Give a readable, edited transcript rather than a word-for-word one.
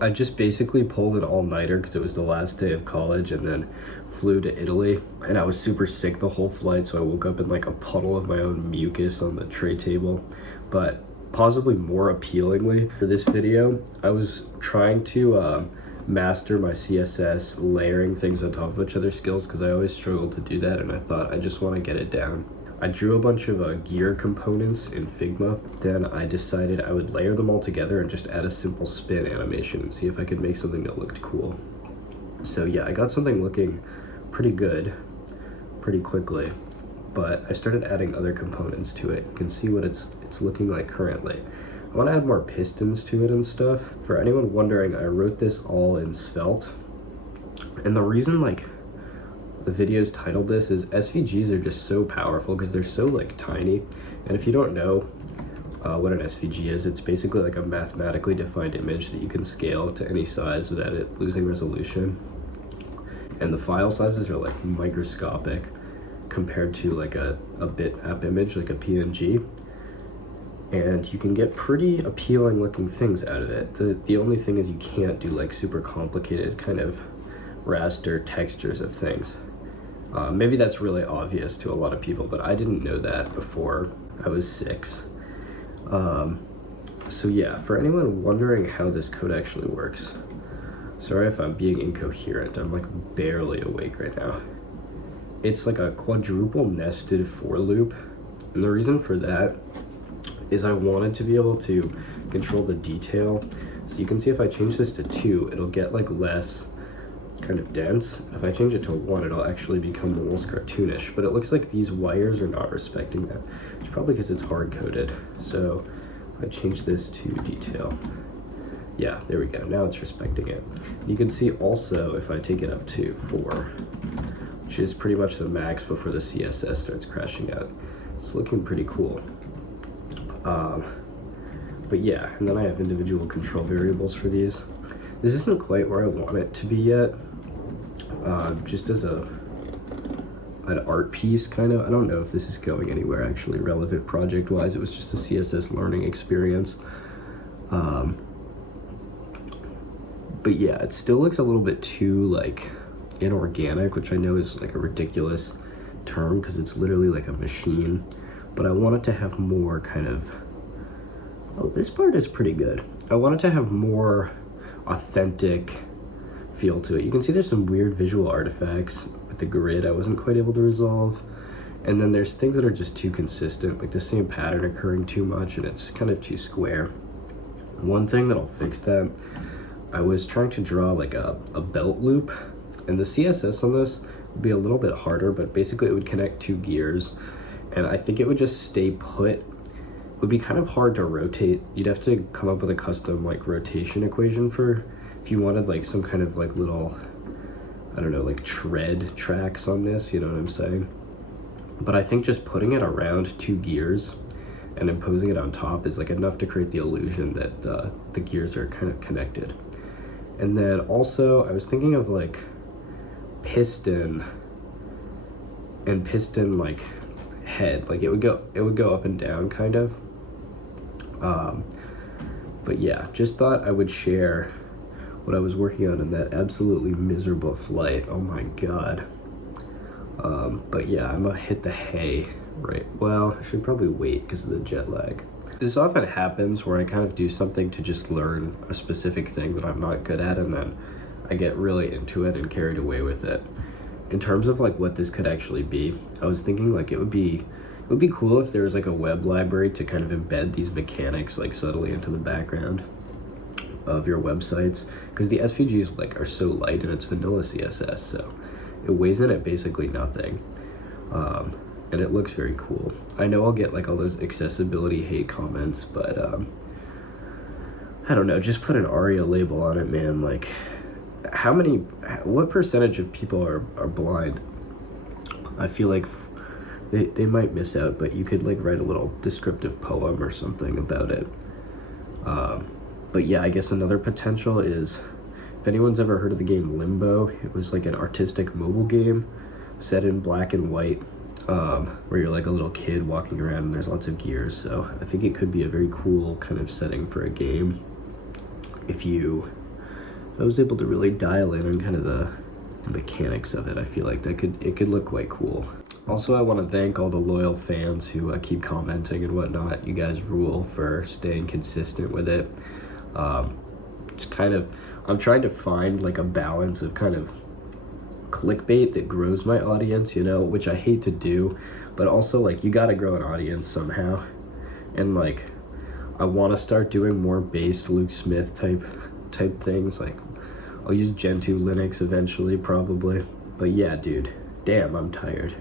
I just basically pulled an all-nighter because it was the last day of college, and then flew to Italy, and I was super sick the whole flight, so I woke up in like a puddle of my own mucus on the tray table. But possibly more appealingly, for this video, I was trying to master my CSS layering things on top of each other skills, because I always struggle to do that, and I thought I just want to get it down. I drew a bunch of gear components in Figma. Then I decided I would layer them all together and just add a simple spin animation and see if I could make something that looked cool. So yeah, I got something looking pretty good pretty quickly, but I started adding other components to it. You can see what it's looking like currently. I want to add more pistons to it and stuff. For anyone wondering, I wrote this all in Svelte, and the reason like the video's titled this is SVGs are just so powerful because they're so like tiny. And if you don't know what an SVG is, it's basically like a mathematically defined image that you can scale to any size without it losing resolution. And the file sizes are like microscopic compared to like a bitmap image, like a PNG. And you can get pretty appealing looking things out of it. The only thing is you can't do like super complicated kind of raster textures of things. Maybe that's really obvious to a lot of people, but I didn't know that before I was 6. So yeah, for anyone wondering how this code actually works, sorry if I'm being incoherent, I'm like barely awake right now. It's like a quadruple nested for loop, and the reason for that is I wanted to be able to control the detail. So you can see if I change this to 2, it'll get like less kind of dense. If I change it to 1, it'll actually become almost cartoonish, but it looks like these wires are not respecting that. It's probably because it's hard coded. So if I change this to detail, yeah, there we go, now it's respecting it. You can see also if I take it up to 4, which is pretty much the max before the CSS starts crashing out, it's looking pretty cool. But yeah, and then I have individual control variables for these. This isn't quite where I want it to be yet. Just as an art piece, kind of. I don't know if this is going anywhere actually relevant project wise. It was just a CSS learning experience. But yeah, it still looks a little bit too like inorganic, which I know is like a ridiculous term because it's literally like a machine. But I want it to have more kind of, oh, this part is pretty good. I want it to have more authentic feel to it. You can see there's some weird visual artifacts with the grid I wasn't quite able to resolve, and then there's things that are just too consistent, like the same pattern occurring too much, and it's kind of too square. One thing that'll fix that, I was trying to draw like a belt loop, and the CSS on this would be a little bit harder, but basically it would connect 2 gears, and I think it would just stay put. It would be kind of hard to rotate. You'd have to come up with a custom like rotation equation for if you wanted like some kind of like little, I don't know, like tread tracks on this, you know what I'm saying? But I think just putting it around 2 gears and imposing it on top is like enough to create the illusion that the gears are kind of connected. And then also I was thinking of like piston and piston like head, like it would go up and down kind of. But yeah, just thought I would share what I was working on in that absolutely miserable flight. Oh my god. But yeah, I'm gonna hit the hay right. Well, I should probably wait because of the jet lag. This often happens where I kind of do something to just learn a specific thing that I'm not good at, and then I get really into it and carried away with it. In terms of like what this could actually be, I was thinking like it would be cool if there was like a web library to kind of embed these mechanics like subtly into the background of your websites, because the SVGs like are so light and it's vanilla CSS, so it weighs in at basically nothing, and it looks very cool. I know I'll get like all those accessibility hate comments, but I don't know, just put an ARIA label on it, man. Like what percentage of people are blind? I feel like they might miss out, but you could like write a little descriptive poem or something about it. But yeah, I guess another potential is, if anyone's ever heard of the game Limbo, it was like an artistic mobile game set in black and white, where you're like a little kid walking around and there's lots of gears. So I think it could be a very cool kind of setting for a game if you I was able to really dial in on kind of the mechanics of it. I feel like it could look quite cool. Also, I want to thank all the loyal fans who keep commenting and whatnot. You guys rule for staying consistent with it. It's kind of, I'm trying to find like a balance of kind of clickbait that grows my audience, you know, which I hate to do, but also like you gotta grow an audience somehow. And like I want to start doing more based Luke Smith type things. Like I'll use Gentoo Linux eventually, probably. But yeah, dude, damn, I'm tired.